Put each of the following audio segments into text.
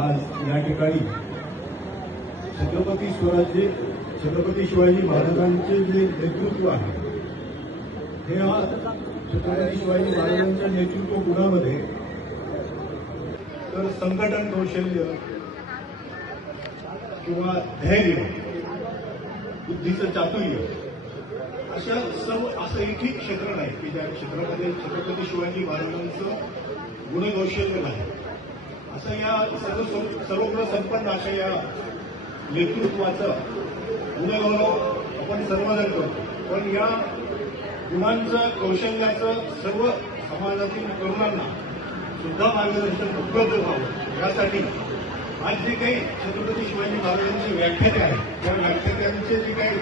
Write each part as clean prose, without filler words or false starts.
आज या ठिकाणी छत्रपती शिवाजी महाराजांचे जे नेतृत्व आहे हे छत्रपती शिवाजी महाराजांच्या नेतृत्व गुणामध्ये तर संघटन कौशल्य किंवा धैर्य, बुद्धीचं चातुर्य अशा सर्व असं एकही क्षेत्र नाही की ज्या क्षेत्रामध्ये छत्रपती शिवाजी महाराजांचं गुणकौशल्य नाही. असं या सर्वत्र संपन्न अशा या नेतृत्वाचं गुणगौरव आपण सर्वजण करतो. पण या गुणांचं कौशल्याचं सर्व समाजातील तरुणांना सुद्धा मार्गदर्शन उपलब्ध व्हावं यासाठी आज जे काही छत्रपती शिवाजी महाराजांचे व्याख्याते आहेत त्या व्याख्यात्यांचे जे काही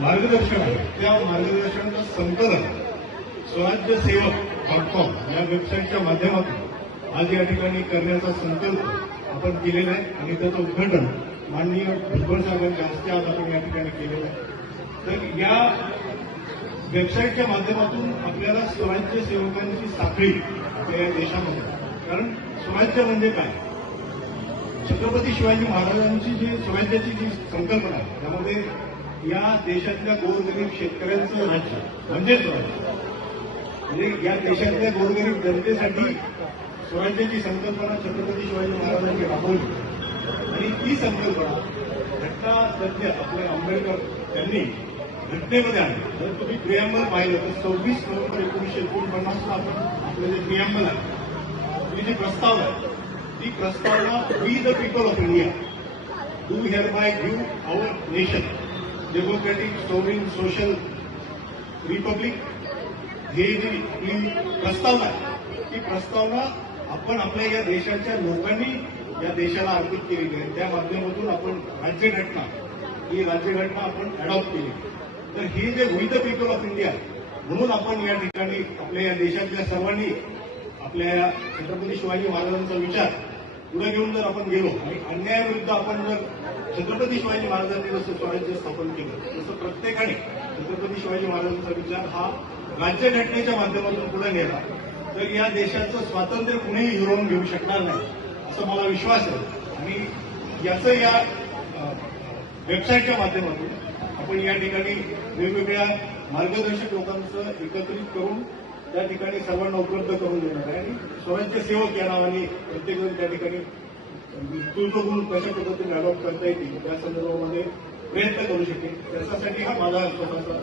मार्गदर्शन आहे त्या मार्गदर्शनाचं संकलन स्वराज्यसेवक.com या वेबसाईटच्या माध्यमातून आज या ठिकाणी करण्याचा संकल्प आपण केलेला आहे आणि त्याचं उद्घाटन माननीय भुजबळ साहेबांच्या हस्ते आज आपण या ठिकाणी केलेलं आहे. तर या वेबसाईटच्या माध्यमातून आपल्याला स्वराज्य सेवकांची साखळी आपल्या या देशामध्ये, कारण स्वराज्य म्हणजे काय, छत्रपती शिवाजी महाराजांची जी स्वराज्याची जी संकल्पना आहे त्यामध्ये या देशातल्या गोरगरीब शेतकऱ्यांचं राज्य म्हणजे स्वराज्य, म्हणजे या देशातल्या गोरगरीब जनतेसाठी स्वराज्याची संकल्पना छत्रपती शिवाजी महाराजांनी राबवली आणि ती संकल्पना घटनातज्ञ आपले आंबेडकर यांनी घटनेमध्ये आणली. जर तुम्ही प्रिॲम्बल पाहिलं तर 26 नोव्हेंबर 1949 आपण आपलं जे प्रिॲम्बल आहे, ती जी प्रस्तावना आहे ती प्रस्तावना we the people of India do hereby give our nation democratic sovereign social republic, हे जी आपली प्रस्तावना आहे ती प्रस्तावना आपण आपल्या या देशाच्या लोकांनी या देशाला अर्पित केलेली आहे. त्या माध्यमातून आपण राज्यघटना ही राज्यघटना आपण अडॉप्ट केली. तर हे जे we the people of India म्हणून आपण या ठिकाणी आपल्या या देशातल्या सर्वांनी आपल्या या छत्रपती शिवाजी महाराजांचा विचार पुढे घेऊन जर आपण गेलो आणि अन्यायाविरुद्ध आपण जर छत्रपती शिवाजी महाराजांनी जसं स्वराज्य स्थापन केलं तसं प्रत्येकाने छत्रपती शिवाजी महाराजांचा विचार हा राज्यघटनेच्या माध्यमातून पुढे नेला तर या देशाचं स्वातंत्र्य कुणीही हिरावून घेऊ शकणार नाही असं मला विश्वास आहे. आणि याचं या वेबसाईटच्या माध्यमातून आपण या ठिकाणी वेगवेगळ्या मार्गदर्शक लोकांचं एकत्रित करून त्या ठिकाणी सर्वांना उपलब्ध करून देणार आहे आणि स्वराज्य सेवक या नावाने प्रत्येकजण त्या ठिकाणी गुण कशा पद्धतीने अडॉप्ट करता येतील त्या संदर्भामध्ये प्रयत्न करू शकेल. त्याच्यासाठी हा माझा स्वतःचा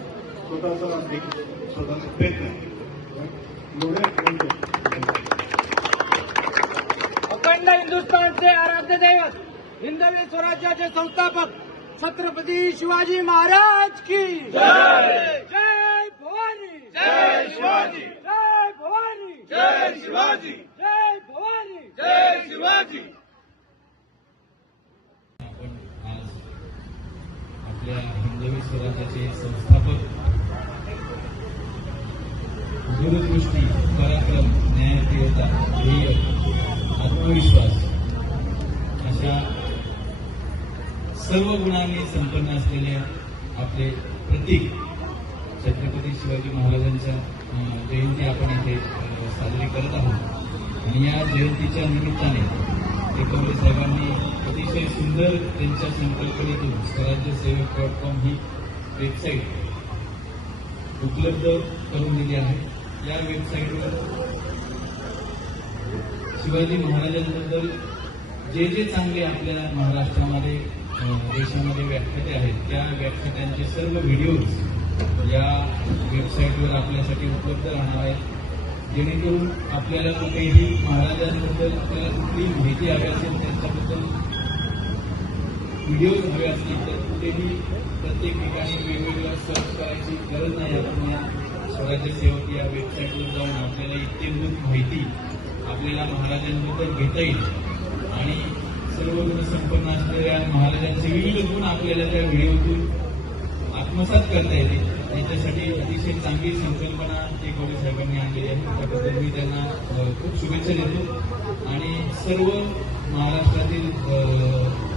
प्रयत्न आहे. अखंड हिंदुस्थानचे आराध्य दैवत हिंदवी स्वराज्याचे संस्थापक छत्रपती शिवाजी महाराज की जय. जय भवानी. जय शिवाजी. जय भवानी. जय शिवाजी. जय भवानी. जय शिवाजी. आपण आज आपल्या हिंदवी स्वराज्याचे संस्थापक दूरदृष्टी, पराक्रम, न्यायप्रियता, ध्येय, आत्मविश्वास अशा सर्व गुणांनी संपन्न असलेले आपले प्रतीक छत्रपती शिवाजी महाराजांच्या जयंती आपण इथे साजरी करत आहोत. आणि या जयंतीच्या निमित्ताने एकवले साहेबांनी अतिशय सुंदर त्यांच्या संकल्पनेतून स्वराज्यसेवक.com ही वेबसाईट उपलब्ध करून दिली आहे. या वेबसाईटवर शिवाजी महाराजांबद्दल जे जे चांगले आपल्या महाराष्ट्रामध्ये देशामध्ये व्याख्याते आहेत त्या व्याख्यात्यांचे सर्व व्हिडिओज या वेबसाईटवर आपल्यासाठी उपलब्ध राहणार आहेत. जेणेकरून आपल्याला कुठेही महाराजांबद्दल आपल्याला कुठलीही माहिती हवी असेल, त्यांच्याबद्दल व्हिडिओज हवे असतील तर कुठेही प्रत्येक ठिकाणी वेगवेगळं सर्च करायची गरज नाही. आपण या स्वराज्य सेवक या वेबसाईटवर जाऊन आपल्याला इत्यंभूत माहिती आपल्याला महाराजांबद्दल घेता येईल आणि सर्व गुण संपन्न असलेल्या महाराजांचे विविध गुण आपल्याला त्या व्हिडिओतून आत्मसात करता येते. याच्यासाठी अतिशय चांगली संकल्पना एकवले साहेबांनी आणलेली आहे. त्याबद्दल मी त्यांना खूप शुभेच्छा देतो आणि सर्व महाराष्ट्रातील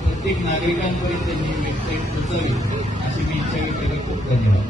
प्रत्येक नागरिकांपर्यंत त्यांनी वेबसाईट पोहोचावी अशी मी इच्छा व्यक्त करतो. धन्यवाद.